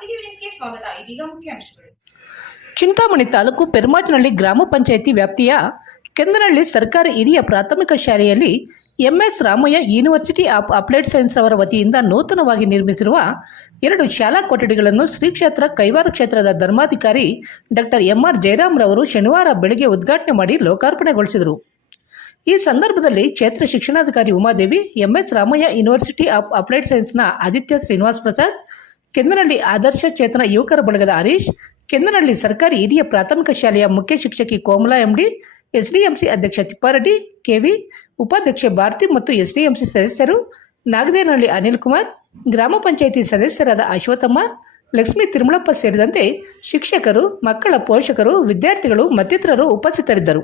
ಸ್ವಾಗತ. ಇದೀಗ ಚಿಂತಾಮಣಿ ತಾಲೂಕು ಪೆರ್ಮಾಜ್ನಹಳ್ಳಿ ಗ್ರಾಮ ಪಂಚಾಯಿತಿ ವ್ಯಾಪ್ತಿಯ ಕೆಂದನಹಳ್ಳಿ ಸರ್ಕಾರಿ ಹಿರಿಯ ಪ್ರಾಥಮಿಕ ಶಾಲೆಯಲ್ಲಿ M S Ramaiah university of applied science ಅವರ ವತಿಯಿಂದ ನೂತನವಾಗಿ ನಿರ್ಮಿಸಿರುವ ಎರಡು ಶಾಲಾ ಕೊಠಡಿಗಳನ್ನು ಶ್ರೀ ಕ್ಷೇತ್ರ ಕೈವಾರ ಕ್ಷೇತ್ರದ ಧರ್ಮಾಧಿಕಾರಿ ಡಾಕ್ಟರ್ ಎಂಆರ್ ಜಯರಾಮ್ರವರು ಶನಿವಾರ ಬೆಳಗ್ಗೆ ಉದ್ಘಾಟನೆ ಮಾಡಿ ಲೋಕಾರ್ಪಣೆಗೊಳಿಸಿದರು. ಈ ಸಂದರ್ಭದಲ್ಲಿ ಕ್ಷೇತ್ರ ಶಿಕ್ಷಣಾಧಿಕಾರಿ Umadevi, MS Ramaiah university of applied ಸೈನ್ಸ್ನ Aditya Srinivas Prasad Kendanahalli ಆದರ್ಶ ಚೇತನ ಯುವಕರ ಬಳಗದ ಹರೀಶ್ ಕೆಂದನಹಳ್ಳಿ ಸರ್ಕಾರಿ ಹಿರಿಯ ಪ್ರಾಥಮಿಕ ಶಾಲೆಯ ಮುಖ್ಯ ಶಿಕ್ಷಕಿ ಕೋಮಲಾ ಎಂಡಿ ಎಸ್ಡಿಎಂಸಿ ಅಧ್ಯಕ್ಷ ತಿಪ್ಪಾರೆಡ್ಡಿ ಕೆವಿ ಉಪಾಧ್ಯಕ್ಷೆ ಭಾರತಿ ಮತ್ತು ಎಸ್ಡಿಎಂಸಿ ಸದಸ್ಯರು ನಾಗದೇನಹಳ್ಳಿ ಅನಿಲ್ ಕುಮಾರ್ ಗ್ರಾಮ ಪಂಚಾಯಿತಿ ಸದಸ್ಯರಾದ ಅಶ್ವಥಮ್ಮ ಲಕ್ಷ್ಮೀ ತಿರುಮಳಪ್ಪ ಸೇರಿದಂತೆ ಶಿಕ್ಷಕರು ಮಕ್ಕಳ ಪೋಷಕರು ವಿದ್ಯಾರ್ಥಿಗಳು ಮತ್ತಿತರರು ಉಪಸ್ಥಿತರಿದ್ದರು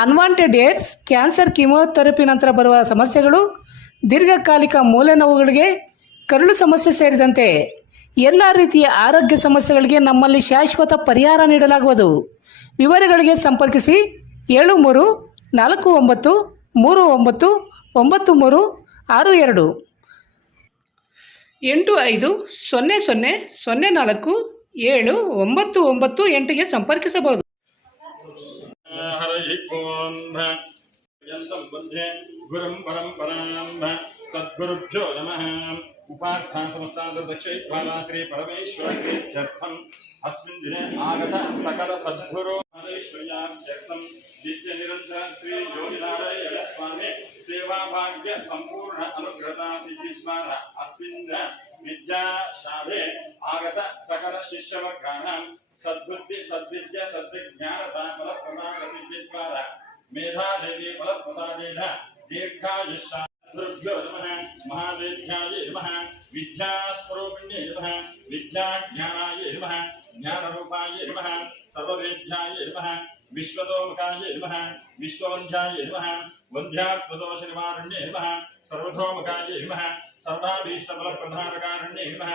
ಅನ್ವಾಂಟೆಡ್ ಏರ್ಸ್ ಕ್ಯಾನ್ಸರ್ ಕಿಮೋಥೆರಪಿ ನಂತರ ಬರುವ ಸಮಸ್ಯೆಗಳು, ದೀರ್ಘಕಾಲಿಕ ಮೂಲೆ ನೋವುಗಳಿಗೆ ಕರುಳು ಸಮಸ್ಯೆ ಸೇರಿದಂತೆ ಎಲ್ಲ ರೀತಿಯ ಆರೋಗ್ಯ ಸಮಸ್ಯೆಗಳಿಗೆ ನಮ್ಮಲ್ಲಿ ಶಾಶ್ವತ ಪರಿಹಾರ ನೀಡಲಾಗುವುದು. ವಿವರಗಳಿಗೆ ಸಂಪರ್ಕಿಸಿ ಏಳು ಮೂರು ನಾಲ್ಕು ಒಂಬತ್ತು ಮೂರು ಒಂಬತ್ತು ಒಂಬತ್ತು ಮೂರು ಆರು ಎರಡು. ಎಂಟು ಐದು ಸೊನ್ನೆ ಸೊನ್ನೆ ಸೊನ್ನೆ ನಾಲ್ಕು ಏಳು ಒಂಬತ್ತು ಒಂಬತ್ತು ಎಂಟಿಗೆ ಸಂಪರ್ಕಿಸಬಹುದು. हरयिकोन्भ पर्यन्तं वंदे गुरुं परम्परां सद्गुरुभ्यो नमः। उपार्था समस्तान्तर्दक्षैक्वाला श्रीपरमेश्वरेत्यर्थम् अस्मिन् दिने आगत सकलसद्गुरो नित्यनिरन्तर श्रीयोगिनारायणस्वामी सेवाभाग्य सम्पूर्ण अनुग्रहता सिद्धिस्मार अस्मिन् विद्याशाले आगत सकल शिष्यवर्गाणां सद्बुद्धि, सद्विद्य सद्विज्ञानता फलप्रसाद सिद्धिस्मार मेधादेवी फलप्रसादेन दीर्घायुष्या गुरुभ्यो नमः महादेव्याय नमः। विद्यास्वरूपिण्ये नमः विद्याज्ञानाय नमः ज्ञानरूपाय नमः सर्ववेद्याय नमः विश्वतोमुखाय नमः विश्ववन्ध्याय नमः वन्ध्यात्मदोषनिवारण्ये नमः सर्वतोमुखाय नमः सर्वाभीष्टफलप्रधानकारण्ये नमः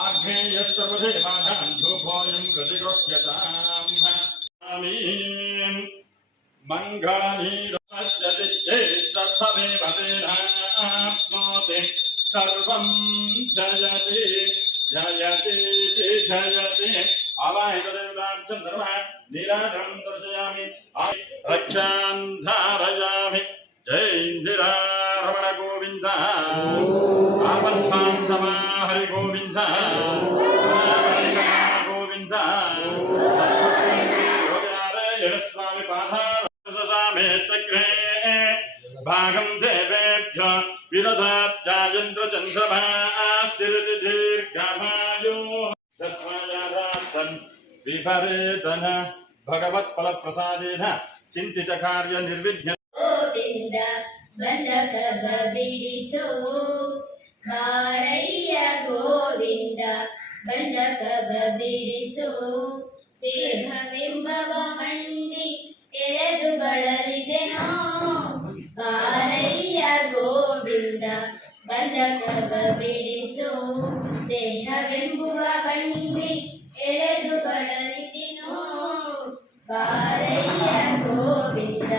आग्नेयस्तर्वदेवानां धूपोऽयं प्रतिगृह्यताम् मङ्गलानि चेत् सर्वमेव सर्वं जयते जयते जयते। आवाहितदेवतार्थं नमः नीलाधरं दर्शयामि। रक्षान् धारयामि जय इन्दिरारमण गोविन्द। आपन्पाण्डवा हरिगोविन्द गोविन्द। भागं రుద్రభాస్తిర్దీర్ఘమాయో విపరీతన భగవత్ఫల ప్రసాదేన చింతిత కార్య నిర్విఘ్న గోవింద బలకవ బిడిసో ಬಾರಯ್ಯ ಗೋವಿಂದ ಬಂದಕವ ಬಿಡಿಸೋ ದೇಹವೆಂಬವ ಬಂಧಕವ ಬಿಡಿಸೋ ದೇಹವೆಂಬುವ ಬಂಡಿ ಎಳೆದು ಬಳಲಿತಿನೋ? ಬಾರಯ್ಯ ಗೋವಿಂದ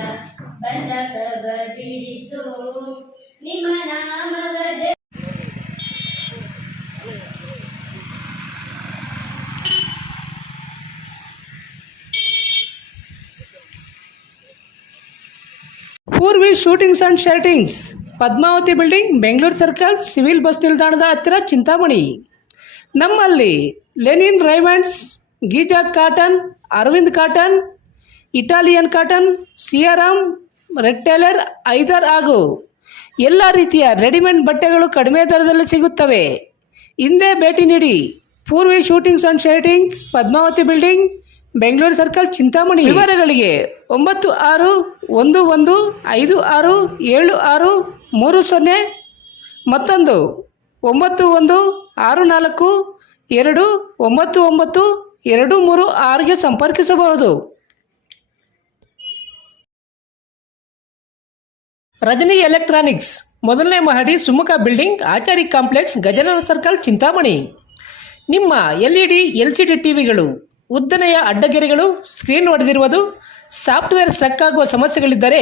ಬಂಧಕವ ಬಿಡಿಸೋ. ನಿಮ್ಮ ನಾಮವ ಜ Purvi suitings and shirtings Padmavati building Bengaluru circle civil bus ನಿಲ್ದಾಣದ ಹತ್ತಿರ ಚಿಂತಾಮಣಿ. ನಮ್ಮಲ್ಲಿ linen Raymonds Giza cotton Arvind cotton Italian cotton Siyaram Reid Taylor ಐದರ್ ಹಾಗೂ ಎಲ್ಲ ರೀತಿಯ ರೆಡಿಮೇಡ್ ಬಟ್ಟೆಗಳು ಕಡಿಮೆ ದರದಲ್ಲಿ ಸಿಗುತ್ತವೆ. ಹಿಂದೆ ಭೇಟಿ ನೀಡಿ. Purvi suitings and shirtings Padmavati building Bengaluru circle Chintamani. ವಿವರಗಳಿಗೆ ಒಂಬತ್ತು ಆರು ಒಂದು ಒಂದು ಐದು ಆರು ಏಳು ಆರು ಮೂರು ಸೊನ್ನೆ, ಮತ್ತೊಂದು ಒಂಬತ್ತು ಒಂದು, ಆರು ನಾಲ್ಕು, ಎರಡು ಒಂಬತ್ತು ಒಂಬತ್ತು, ಎರಡು ಮೂರು ಆರಿಗೆ ಸಂಪರ್ಕಿಸಬಹುದು. ರಜನಿ ಎಲೆಕ್ಟ್ರಾನಿಕ್ಸ್, ಮೊದಲನೇ ಮಹಡಿ Sumukha building, Achari complex Gajanana circle, Chintamani. ನಿಮ್ಮ L E D L C D ಟಿವಿಗಳು, ಉದ್ದನೆಯ ಅಡ್ಡಗೆರೆಗಳು, ಸ್ಕ್ರೀನ್ ಹೊಡೆದಿರುವುದು ಸಾಫ್ಟ್ವೇರ್ ಸ್ಟ್ರಕ್ ಆಗುವ ಸಮಸ್ಯೆಗಳಿದ್ದರೆ